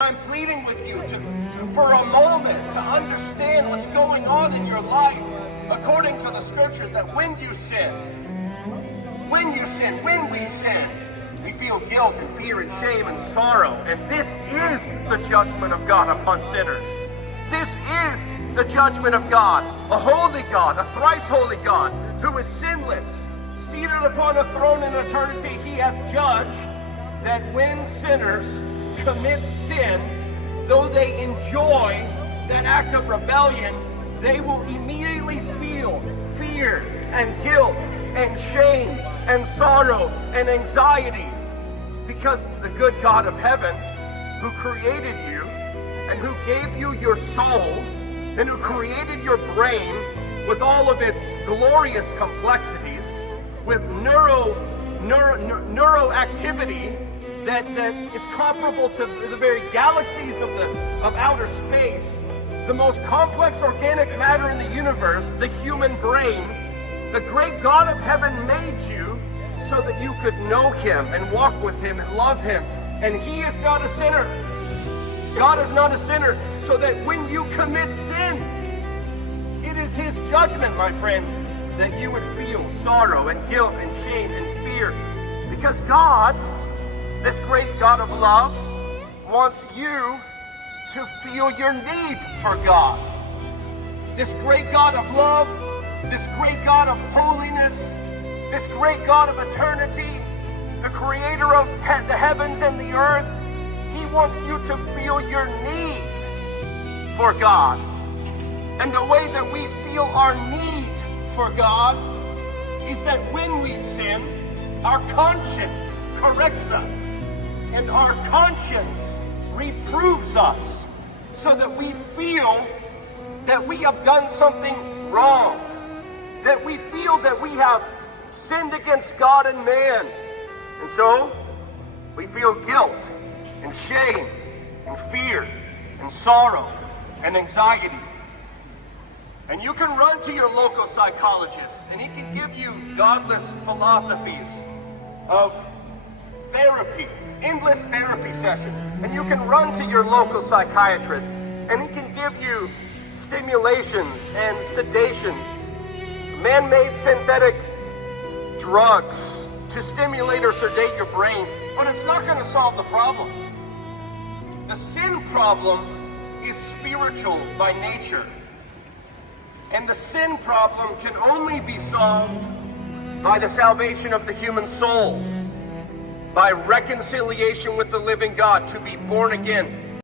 I'm pleading with you for a moment to understand what's going on in your life according to the scriptures, that when we sin, we feel guilt and fear and shame and sorrow. And this is the judgment of God upon sinners. This is the judgment of God, a holy God, a thrice holy God, who is sinless, seated upon a throne in eternity. He hath judged that when sinners commit sin, though they enjoy that act of rebellion, they will immediately feel fear and guilt and shame and sorrow and anxiety, because the good God of heaven, who created you and who gave you your soul and who created your brain with all of its glorious complexities, with neuroactivity that is comparable to the very galaxies of outer space, the most complex organic matter in the universe, the human brain. The great God of heaven made you so that you could know Him and walk with Him and love Him. And He is not a sinner. God is not a sinner, so that when you commit sin, it is His judgment, my friends, that you would feel sorrow and guilt and shame and fear. Because God, this great God of love, wants you to feel your need for God. This great God of love, this great God of holiness, this great God of eternity, the creator of the heavens and the earth, He wants you to feel your need for God. And the way that we feel our need for God is that when we sin, our conscience corrects us. And our conscience reproves us, so that we feel that we have done something wrong, that we feel that we have sinned against God and man. And so we feel guilt and shame and fear and sorrow and anxiety. And you can run to your local psychologist, and he can give you godless philosophies of therapy, endless therapy sessions. And you can run to your local psychiatrist, and he can give you stimulations and sedations, man-made synthetic drugs to stimulate or sedate your brain, but it's not going to solve the problem. The sin problem is spiritual by nature, and the sin problem can only be solved by the salvation of the human soul, by reconciliation with the living God, to be born again.